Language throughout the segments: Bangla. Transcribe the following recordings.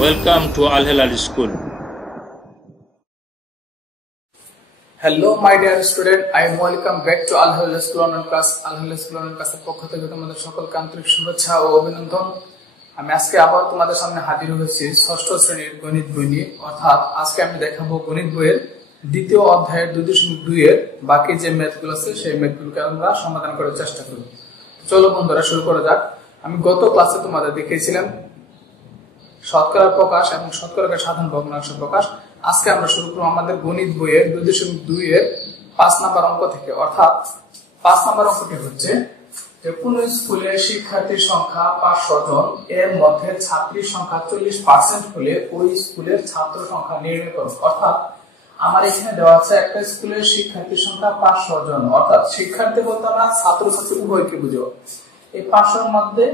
Welcome to Al Hilal School. Hello my dear student, I am welcome back to Al Hilal School online class. Al Hilal School online class এর পক্ষ থেকে তোমাদের সকলকে আন্তরিক শুভেচ্ছা ও অভিনন্দন। আমি আজকে আবার তোমাদের সামনে হাজির হয়েছি ষষ্ঠ শ্রেণীর গণিত বই নিয়ে। অর্থাৎ আজকে আমি দেখাবো গণিত বইয়ের দ্বিতীয় অধ্যায়ের 2.2 এর বাকি যে ম্যাথগুলো আছে সেই ম্যাথগুলোকে আমরা সমাধান করার চেষ্টা করব। চলো বন্ধুরা শুরু করা যাক। আমি গত ক্লাসে তোমাদের দেখিয়েছিলাম শতকরা প্রকাশ এবং শতকরাকে সাধারণ ভগ্নাংশ প্রকাশ। আজকে আমরা শুরু করব আমাদের গণিত বইয়ের 2.2 এর 5 নম্বর অঙ্ক থেকে। অর্থাৎ 5 নম্বর অঙ্কটি হচ্ছে যে কোন স্কুলের শিক্ষার্থীর সংখ্যা 500 জন এর মধ্যে ছাত্রীর সংখ্যা 40% হলে ওই স্কুলের ছাত্র সংখ্যা নির্ণয় করো। অর্থাৎ আমার এখানে দেওয়া আছে একটা স্কুলের শিক্ষার্থীর সংখ্যা 500 জন। অর্থাৎ শিক্ষার্থী বলতে আমরা ছাত্র ছাত্রী উভয়কে বুঝো। এই 500 এর মধ্যে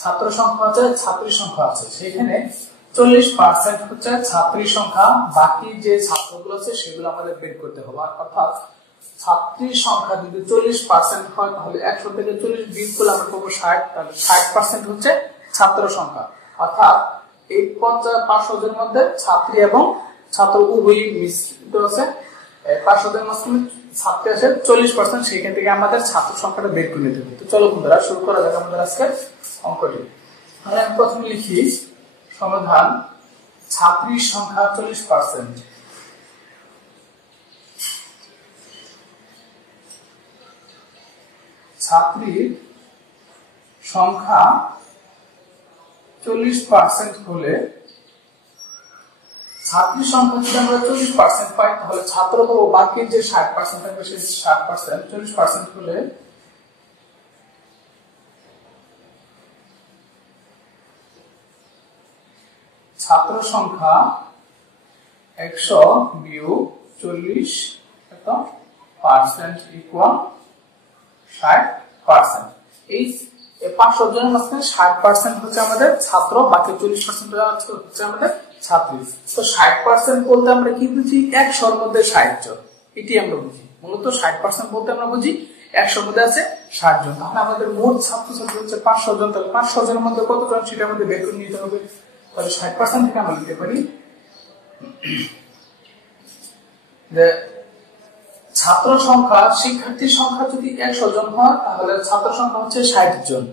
ছাত্র সংখ্যা আছে, ছাত্রী সংখ্যা আছে, সেখানে 40% হচ্ছে ছাত্রীর সংখ্যা, বাকি যে ছাত্রগুলো আছে সেগুলো আমাদের বের করতে হবে। অর্থাৎ ছাত্রীর সংখ্যা যদি 40% হয় তাহলে 100 থেকে 40 বিয়োগ করলে আমরা পাবো 60, তাহলে 60% হচ্ছে ছাত্র সংখ্যা। অর্থাৎ এই 500 জনের মধ্যে ছাত্রী এবং ছাত্র উভয়ই মিশ্রিত আছে। 500 জনের মধ্যে ছাত্রী আছে 40%, সেখান থেকে আমাদের ছাত্র সংখ্যাটা বের করে নিতে হবে। তো চলো বন্ধুরা শুরু করা যাক আমাদের আজকের অঙ্কটি। তাহলে আমি প্রথমে লিখি সমাধান ছাত্রীর সংখ্যা 40%। ছাত্রীর সংখ্যা 40% হলে ছাত্রীর সংখ্যা যদি আমরা 40% পাই তাহলে ছাত্র পাবো বাকি যে 60% থাকবে সেই 60%। 40% হলে ছাত্র সংখ্যা 100 বিয়োগ 40 % ইকুয়াল 60%। এই 500 জনের মধ্যে 60% হচ্ছে আমাদের ছাত্র, বাকি 40% হচ্ছে আমাদের ছাত্রী। তো 60% বলতে আমরা কি বুঝি? 100 এর মধ্যে 60 জন, এটি আমরা বুঝি। মূলত 60% বলতে আমরা বুঝি 100 এর মধ্যে আছে 60 জন। তাহলে আমাদের মোট ছাত্রছাত্রী হচ্ছে 500 জন। তাহলে 500 জনের মধ্যে কত জন সেটা আমাদের বের করে নিতে হবে। তাহলে 60% থেকে আমরা লিখতে পারি যে ছাত্র সংখ্যা, শিক্ষার্থীর সংখ্যা যদি 100 জন হয় তাহলে ছাত্র সংখ্যা হচ্ছে 60 জন।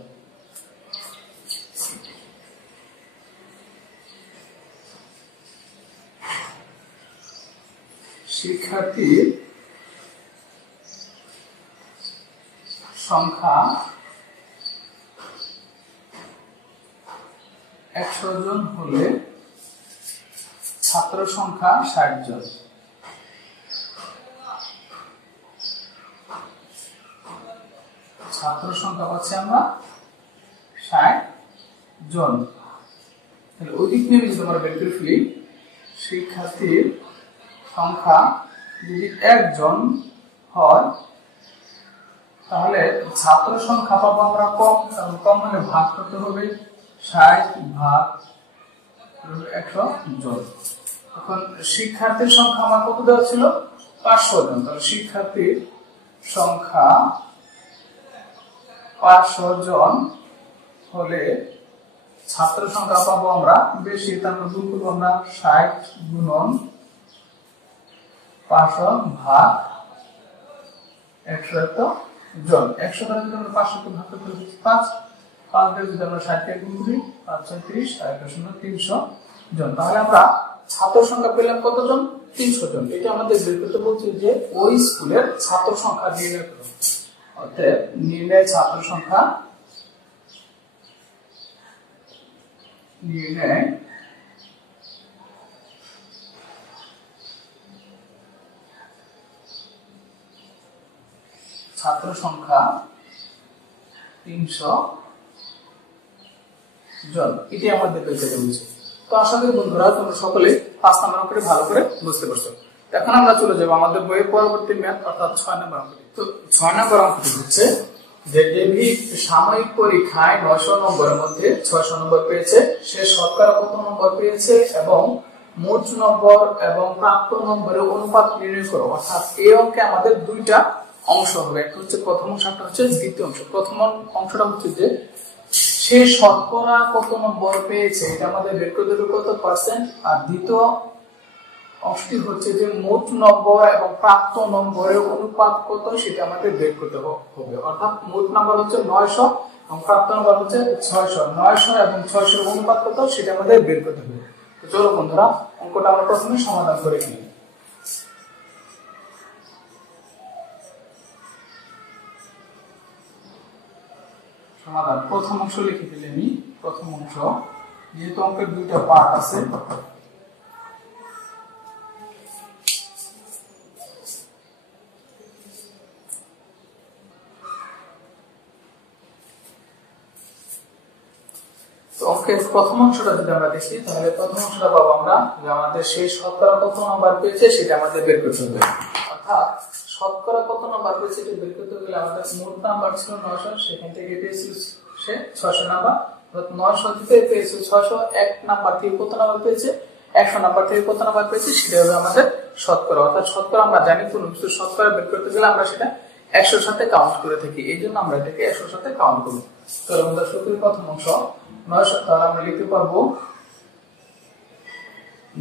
শিক্ষার্থীর সংখ্যা 100 জন হলে ছাত্র সংখ্যা 60 জন। ছাত্র সংখ্যা পাচ্ছি আমরা 60 জন। তাহলে ওই দিক নিয়ে যদি আমরা বের করে ফেলি, শিক্ষার্থীর সংখ্যা যদি 1 জন হয় তাহলে ছাত্র সংখ্যা পাবো আমরা কম, কারণ কম হলে ভাগ করতে হবে। 60 ভাগ 100 জন। এখন শিক্ষার্থীর সংখ্যা আমার কত দেওয়া ছিল? 500 জন। তাহলে শিক্ষার্থীর সংখ্যা 500 জন হলে ছাত্র সংখ্যা পাবো আমরা বেশি, তার মানে গুণ করবো আমরা 60 গুণন 500 ভাগ 100 জন। 100 দ্বারা যদি আমরা 500 কে ভাগ করতে পারি 5 দিয়ে যদি আমরা 60 কে গুণ করি 5 6 30 আর 1 শূন্য 300 জন। তাহলে আমরা ছাত্র সংখ্যা পেলাম কত জন? 300 জন। এটা আমাদের বের করতে বলছে যে ওই স্কুলের ছাত্র সংখ্যা নির্ণয় করো। অতএব নির্ণয় ছাত্র সংখ্যা, নির্ণয় ছাত্র সংখ্যা 300 জন। এটি আমাদের বের করতে বলছে। তো আশা করি বন্ধুরা তোমরা সকলে 5 নম্বর অঙ্কটি ভালো করে বুঝতে পারছো। এখন আমরা চলে যাব আমাদের বইয়ের পরবর্তী ম্যাথ অর্থাৎ 6 নম্বর অঙ্কটি। তো 6 নম্বর অঙ্কটি হচ্ছে যে ডেভিড সাময়িক পরীক্ষায় 900 নম্বরের মধ্যে 600 নম্বর পেয়েছে। সে শতকরা কত নম্বর পেয়েছে এবং মোট নম্বর এবং প্রাপ্ত নম্বরের অনুপাত নির্ণয় করো। অর্থাৎ এই অঙ্কে আমাদের দুইটা অংশ হবে, একটা হচ্ছে প্রথম অংশ, একটা হচ্ছে দ্বিতীয় অংশ। প্রথম অংশটা হচ্ছে যে সে শতকরা কত নম্বর পেয়েছে এটা আমাদের বের করতে হবে কত পার্সেন্ট। আর দ্বিতীয় অংশটি হচ্ছে যে মোট নম্বর এবং প্রাপ্ত নম্বরের অনুপাত কত সেটা আমাদের বের করতে হবে। অর্থাৎ মোট নম্বর হচ্ছে 900 এবং প্রাপ্ত নম্বর হচ্ছে 600। 900 এবং 600 এর অনুপাত কত সেটা আমাদের বের করতে হবে। তো চলো বন্ধুরা অঙ্কটা আমরা প্রথমে সমাধান করে নিই। সমাধান প্রথম অংশ লিখে দিলে আমি প্রথম অংশ, যেহেতু অঙ্কের দুইটা পার্ট আছে, অঙ্কের প্রথম অংশটা যদি আমরা দেখি তাহলে প্রথম অংশটা পাবো আমরা যে আমাদের সেই শতকরা কত নাম্বার পেয়েছে সেটা আমাদের বের করতে হবে। অর্থাৎ শতকরা কত নাম্বার পেয়েছে এটা বের করতে গেলে আমাদের মোট নাম্বার ছিল 900, সেখান থেকে পেয়েছে সে 600 নাম্বার। অর্থাৎ 900 থেকে পেয়েছে 600, এক নাম্বার থেকে কত নাম্বার পেয়েছে 100 নাম্বার থেকে কত নাম্বার পেয়েছে সেটা হবে আমাদের শতকরা। অর্থাৎ শতকরা আমরা জানি কোনো কিছু শতকরা বের করতে গেলে আমরা সেটা 100 এর সাথে কাউন্ট করে থাকি, এই জন্য আমরা এটাকে 100 এর সাথে কাউন্ট করি। তাহলে আমাদের শুরুর প্রথম অংশ 900, তাহলে আমরা লিখতে পারবো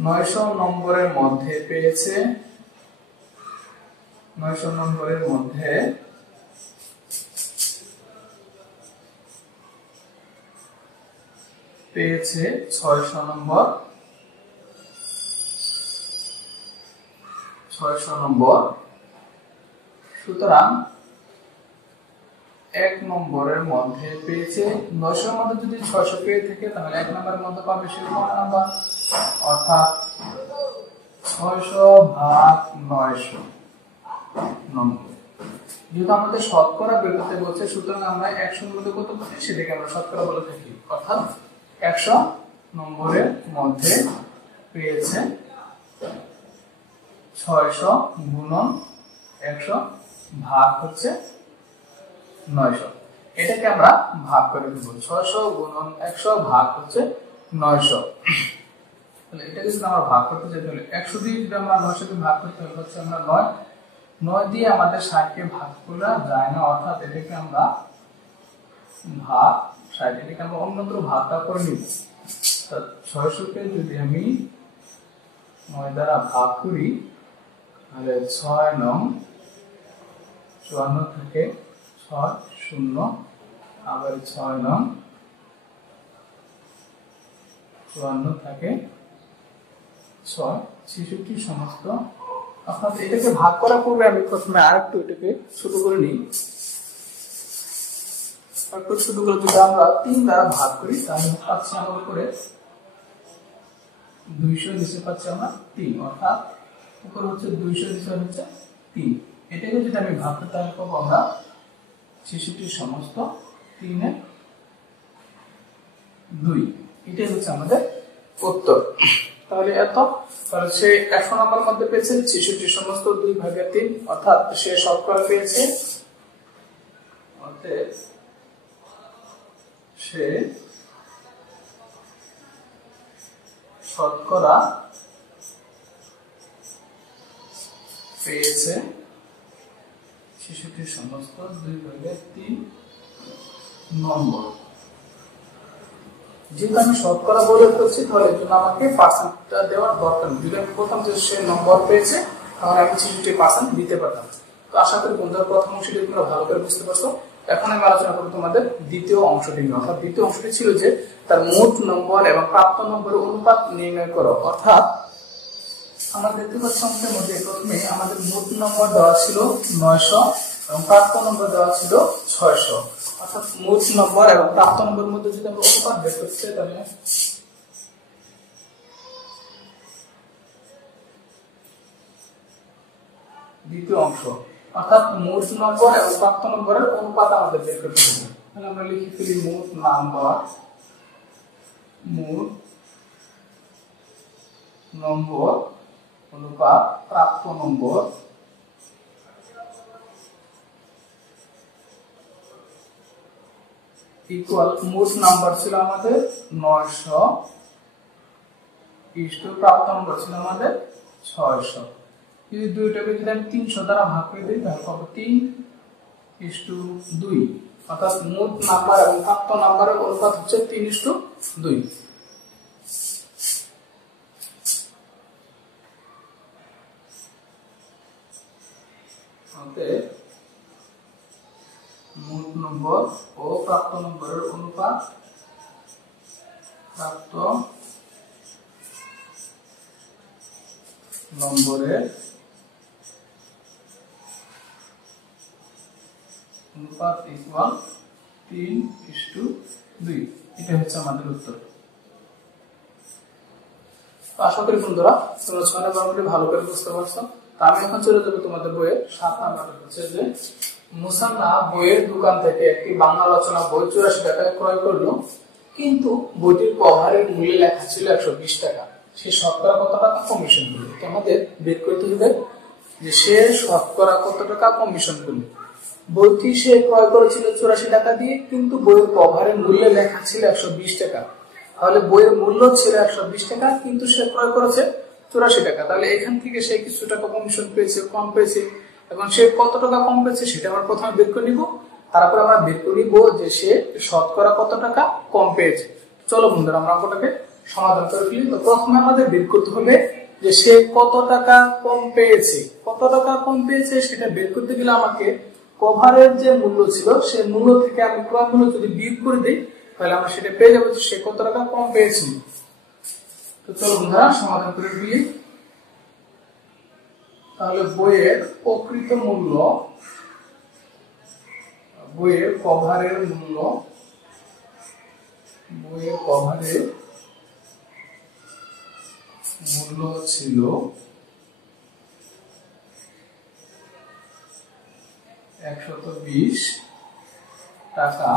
900 নম্বরের মধ্যে পেয়েছে 900 নম্বরের মধ্যে পেয়েছে 600 নম্বর, 600 নম্বর। সুতরাং এক নম্বরের মধ্যে পেয়েছে 900 এর মধ্যে যদি 600 পেয়ে থাকে তাহলে এক নম্বরের মধ্যে পাবে সে কত নাম্বার, অর্থাৎ 600 ভাগ 900 নম্বর। যেহেতু আমাদের শতকরা বের করতে বলছে সুতরাং আমরা 100 এর মধ্যে কত পাচ্ছি সেটাকে আমরা শতকরা বলে থাকি। অর্থাৎ 100 নম্বরের মধ্যে পেয়েছে 600 গুণন 100 ভাগ হচ্ছে 900, এটাকে আমরা ভাগ করে দেব। 600 গুণন 100 ভাগ হচ্ছে 900। তাহলে এটাকে যদি আমরা ভাগ করতে চাই তাহলে 100 দিয়ে যদি আমরা 900 কে ভাগ করতে হবে হচ্ছে আমরা 9 দিয়ে আমাদের 60 কে ভাগ করা যায় না, অর্থাৎ এটাকে আমরা ভাগ 60, এটাকে আমরা অন্যত্র ভাগটা করে নিব। তো 600 কে যদি আমি 9 দ্বারা ভাগ করি তাহলে 6 নং 54 থেকে 6 0, আবার 6 নং 54 থেকে 6 66 সমস্ত। অর্থাৎ এটাকে ভাগ করার পূর্বে আমি প্রথমে আরেকটু এটাকে ছোট করে নিই। তারপর ছোট করে যদি আমরা 3 দ্বারা ভাগ করি তাহলে পাচ্ছি আমরা উপরে 200, নিচে পাচ্ছি আমরা 3, অর্থাৎ উপরে হচ্ছে 200, নিচে হচ্ছে 3। এটাকে যদি আমি ভাগ করি তাহলে পাবো আমরা 66 সমস্ত 3 এর 2। এটাই হচ্ছে আমাদের উত্তর। তাহলে তাহলে সে 100 নম্বর মধ্যে পেয়েছে 66 সমস্ত 2 ভাগের 3, অর্থাৎ সে শতকরা পেয়েছে, অতএব সে শতকরা পেয়েছে 66 সমস্ত 2 ভাগের 3 নম্বর। যেহেতু আমি শতকরা বলে করছি তাহলে এর জন্য আমাকে পার্সেন্টটা দেওয়ার দরকার নেই। যদি আমি প্রথম যে সে নম্বর পেয়েছে তাহলে আমি 66% দিতে পারতাম। তো আশা করি বন্ধুরা প্রথম অংশটি তোমরা ভালো করে বুঝতে পারছো। এখন আমি আলোচনা করব তোমাদের দ্বিতীয় অংশটি নিয়ে। অর্থাৎ দ্বিতীয় অংশটি ছিল যে তার মোট নম্বর এবং প্রাপ্ত নম্বরের অনুপাত নির্ণয় করো। অর্থাৎ আমরা দেখতে পাচ্ছি অঙ্কের মধ্যে প্রথমে আমাদের মোট নম্বর দেওয়া ছিল 900 এবং প্রাপ্ত নম্বর দেওয়া ছিল 600। অর্থাৎ মোট নম্বর এবং প্রাপ্ত নম্বরের মধ্যে যদি আমরা অনুপাত বের করতে চাই তাহলে দ্বিতীয় অংশ, অর্থাৎ মোট নম্বর এবং প্রাপ্ত নম্বরের অনুপাত আমাদের বের করতে হবে। তাহলে আমরা লিখে ফেলি মোট নম্বর অনুপাত প্রাপ্ত নম্বর ইকুয়াল মোট নাম্বার ছিল আমাদের 900 ইস্টু প্রাপ্ত নম্বর ছিল আমাদের 600। যদি দুইটাকে যদি আমি 300 দ্বারা ভাগ করে দিই তাহলে পাবো 3:2। অর্থাৎ মোট নাম্বার এবং প্রাপ্ত নাম্বারের অনুপাত হচ্ছে 3:2। মোট নম্বর ও প্রাপ্ত নম্বরের অনুপাত প্রাপ্ত নম্বরের অনুপাত ইকুয়াল 3:2। এটা হচ্ছে আমাদের উত্তর। আশা করি বন্ধুরা তোমরা 6 নম্বরটি ভালো করে বুঝতে পারছো। আমি এখন চলে যাবো তোমাদের বইয়ের 7 নম্বরটা হচ্ছে যে মুসান্না বইয়ের দোকান থেকে একটি বাংলা রচনা বই 84 টাকায় ক্রয় করলো, কিন্তু বইটির কভারের মূল্য লেখা ছিল 120 টাকা। সে শতকরা কত টাকা কমিশন করলো? তোমাদের বের করতে হবে যে সে শতকরা কত টাকা কমিশন করলো। বইটি সে ক্রয় করেছিল 84 টাকা দিয়ে, কিন্তু বইয়ের কভারের মূল্য লেখা ছিল 120 টাকা। তাহলে বইয়ের মূল্য ছিল 120 টাকা, কিন্তু সে ক্রয় করেছে 84 টাকা। তাহলে এখান থেকে সে কিছু টাকা কমিশন পেয়েছে, কম পেয়েছে। এবং সে কত টাকা কম পেয়েছে সেটা আমরা প্রথমে বের করে নিব, তারপর আমরা বের করে নিব যে সে শতকরা কত টাকা কম পেয়েছে। চলো বন্ধুরা আমরা অঙ্কটাকে সমাধান করে ফেলি। তো প্রথমে আমাদের বের করতে হবে যে সে কত টাকা কম পেয়েছে। কত টাকা কম পেয়েছে সেটা বের করতে গেলে আমাকে কভারের যে মূল্য ছিল সেই মূল্য থেকে আমি ক্রয় মূল্য যদি বিয়োগ করে দিই, তাহলে আমরা সেটা পেয়ে যাবো যে সে কত টাকা কম পেয়েছে। তো চলো বন্ধুরা সমাধান করে ফেলি। তাহলে বইয়ের প্রকৃত মূল্য, বইয়ের কভারের মূল্য, বইয়ের কভারের মূল্য ছিল 120 টাকা।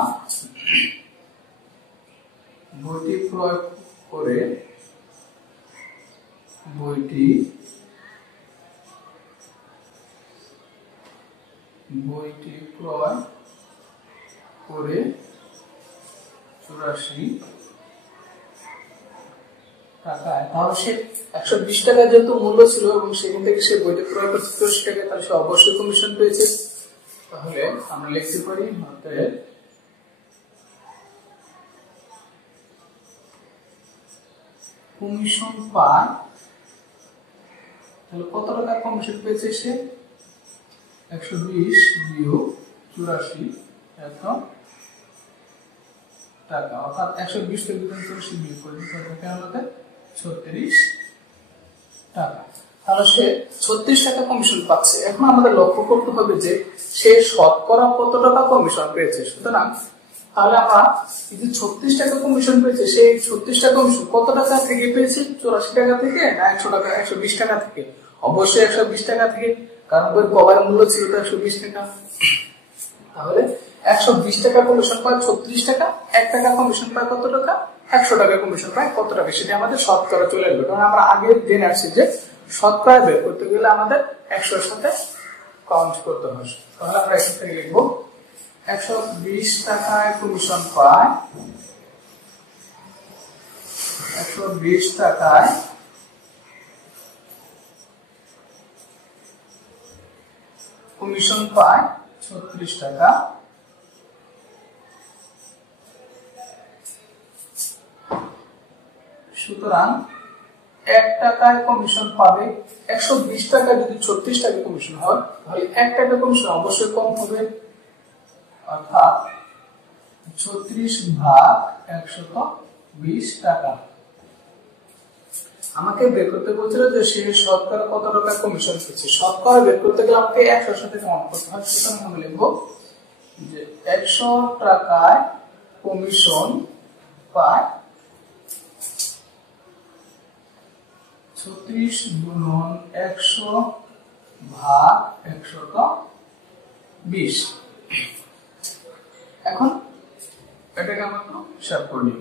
বইটি ক্রয় করে বইটি ক্রয় করে 84 টাকায়। তাহলে সে 120 টাকা যেহেতু মূল্য ছিল এবং সেখান থেকে সে বইটি ক্রয় করছে 84 টাকায়, তাহলে সে অবশ্যই কমিশন পেয়েছে। তাহলে আমরা লিখতে পারি অতএব কমিশন পায়। তাহলে কত টাকা কমিশন পেয়েছে সে? 120 বিয়োগ 84 এত টাকা, অর্থাৎ 120 থেকে 84 বিয়োগ করে দিতে হবে, কেন হতে 36 টাকা। তাহলে সে 36 টাকা কমিশন পাচ্ছে। এখন আমাদের লক্ষ্য করতে হবে যে সে শতকরা কত টাকা কমিশন পেয়েছে। সুতরাং তাহলে আমরা এই যে 36 টাকা কমিশন পেয়েছে, সেই 36 টাকা কমিশন কত টাকা থেকে পেয়েছে? 84 টাকা থেকে না 100 টাকা 120 টাকা থেকে? অবশ্যই 120 টাকা থেকে, কারণ বইয়ের কভারের মূল্য ছিল তো 120 টাকা। তাহলে 120 টাকা কমিশন পায় 36 টাকা, 1 টাকা কমিশন পায় কত টাকা? 100 টাকা কমিশন পায় কত টাকা? সেটা আমাদের শতকরা চলে আসবে, কারণ আমরা আগে জেনে আসছি যে শতকরা বের করতে গেলে আমাদের 100 এর সাথে কাউন্ট করতে হবে। তাহলে আমরা এখান থেকে লিখবো 120 টাকায় কমিশন পায়, 120 টাকায় কমিশন পায় 36 টাকা। সুতরাং 1 টাকায় কমিশন পাবে। 120 টাকা যদি 36 টাকা কমিশন হয়, তাহলে 1 টাকা কমিশন অবশ্যই কম হবে, অর্থাৎ 36 ভাগ 120 টাকা। আমাকে বের করতে বলছিল যে সে শতকরা কত টাকা কমিশন পেয়েছে। শতকরা বের করতে গেলে আমাকে 100 এর সাথে কাউন্ট করতে হয়। সুতরাং আমি লিখবো যে 100 টাকায় কমিশন পায় 36 গুণন 100 ভাগ 120। এখন এটাকে আমরা হিসাব করে নিব।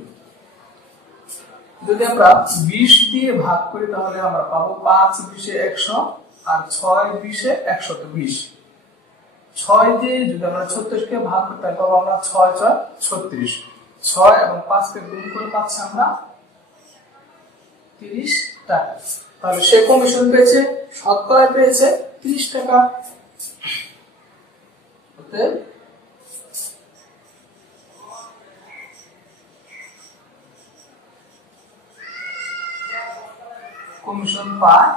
যদি আমরা 20 দিয়ে ভাগ করি তাহলে আমরা পাবো 5 20 100 আর 6 20 120। 6 দিয়ে যদি আমরা 36 কে ভাগ করি তাহলে পাবো আমরা 6 6 36। 6 এবং 5 কে গুণ করে পাচ্ছি আমরা 30 টাকা। তাহলে সে কমিশন পেয়েছে, শতকরা পেয়েছে 30 টাকা। কমিশন পায়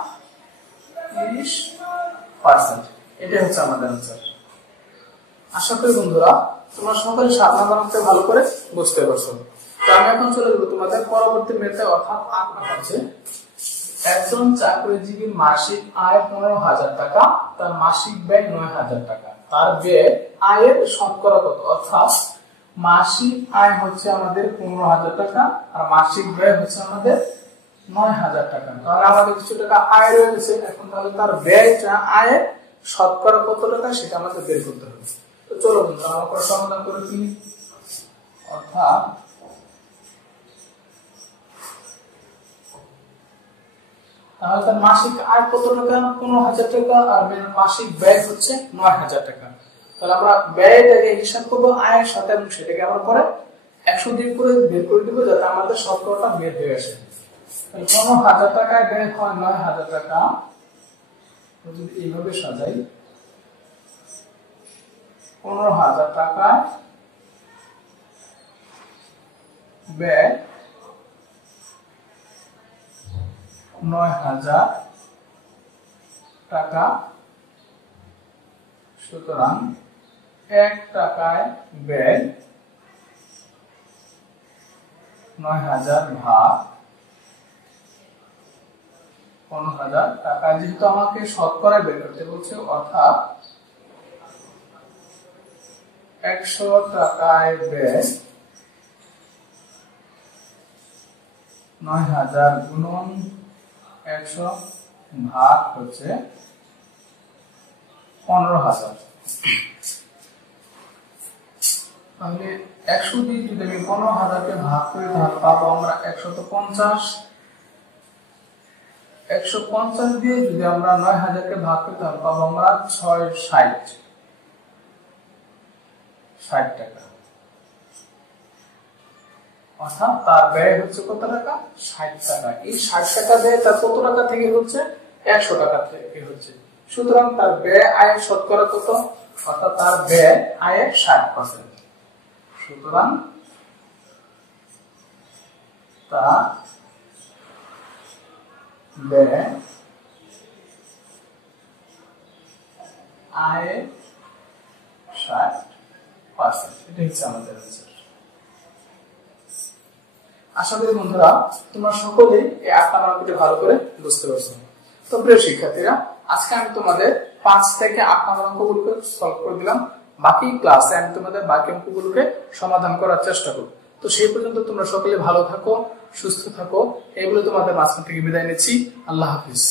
30%। এটাই হচ্ছে আমাদের আনসার। আশা করি বন্ধুরা তোমরা সকলে 7 নাম্বার অঙ্কটা ভালো করে বুঝতে পারছো। তো আমি এখন চলে যাব তোমাদের পরবর্তী ম্যাথে, অর্থাৎ 8 নাম্বার আছে। একজন চাকরিজীবীর মাসিক আয় 15,000 টাকা, তার মাসিক ব্যয় 9,000 টাকা। তার ব্যয় আয়ের শতকরা কত? অর্থাৎ মাসিক আয় হচ্ছে আমাদের 15,000 টাকা আর মাসিক ব্যয় হচ্ছে আমাদের 9,000 টাকা। তাহলে আমাদের কিছু টাকা আয় রয়ে গেছে, এখন তাহলে তার ব্যয়টা আয়ের শতকরা কত টাকা সেটা আমাদের বের করতে হবে। তো চলো বন্ধুরা আমরা সমাধান করে ফেলি। অর্থাৎ তাহলে তার মাসিক আয় কত টাকা? 15,000 টাকা আর মাসিক ব্যয় হচ্ছে 9,000 টাকা। তাহলে আমরা ব্যয়টাকে হিসাব করবো আয়ের সাথে এবং সেটাকে আমরা পরে 100 দিয়ে করে বের করে দিব যাতে আমাদের শতকরাটা বের হয়ে আসে। তাহলে 15,000 টাকায় ব্যয় হয় 9,000 টাকা। যদি এইভাবে সাজাই 15,000 টাকায় ব্যয় 9,000 টাকা, সুতরাং 1 টাকায় ব্যয় 9,000 ভাগ 15,000 টাকা। যেহেতু আমাকে শতকরা বের করতে বলছে, অর্থাৎ 100 টাকায় ব্যয় 9,000 গুণন 100 ভাগ হচ্ছে 15,000। তাহলে 100 দিয়ে যদি আমি 15,000 কে ভাগ করি তাহলে পাবো আমরা 150। 150 দিয়ে যদি আমরা 9,000 কে ভাগ করি তাহলে পাবো আমরা 60 টাকা। অর্থাৎ তার ব্যয় হচ্ছে কত টাকা? 60 টাকা। এই 60 টাকা ব্যয় তার কত টাকা থেকে হচ্ছে? 100 টাকা থেকে হচ্ছে। সুতরাং তার ব্যয় আয়ের শতকরা কত? অর্থাৎ তার ব্যয় আয়ের 60%। সুতরাং তার ব্যয় আয়ের 60%। এটা হচ্ছে আমাদের আনসার। আশা করি বন্ধুরা তোমরা সকলেই এই 8 নাম্বার অঙ্কটি ভালো করে বুঝতে পারছো। তো প্রিয় শিক্ষার্থীরা, আজকে আমি তোমাদের 5 থেকে 8 নাম্বার অঙ্কগুলোকে সলভ করে দিলাম। বাকি ক্লাসে আমি তোমাদের বাকি অঙ্কগুলোকে সমাধান করার চেষ্টা করব। তো সেই পর্যন্ত তোমরা সকলে ভালো থাকো, সুস্থ থাকো। এইগুলো তোমাদের মাঝখান থেকে বিদায় নিচ্ছি। আল্লাহ হাফিজ।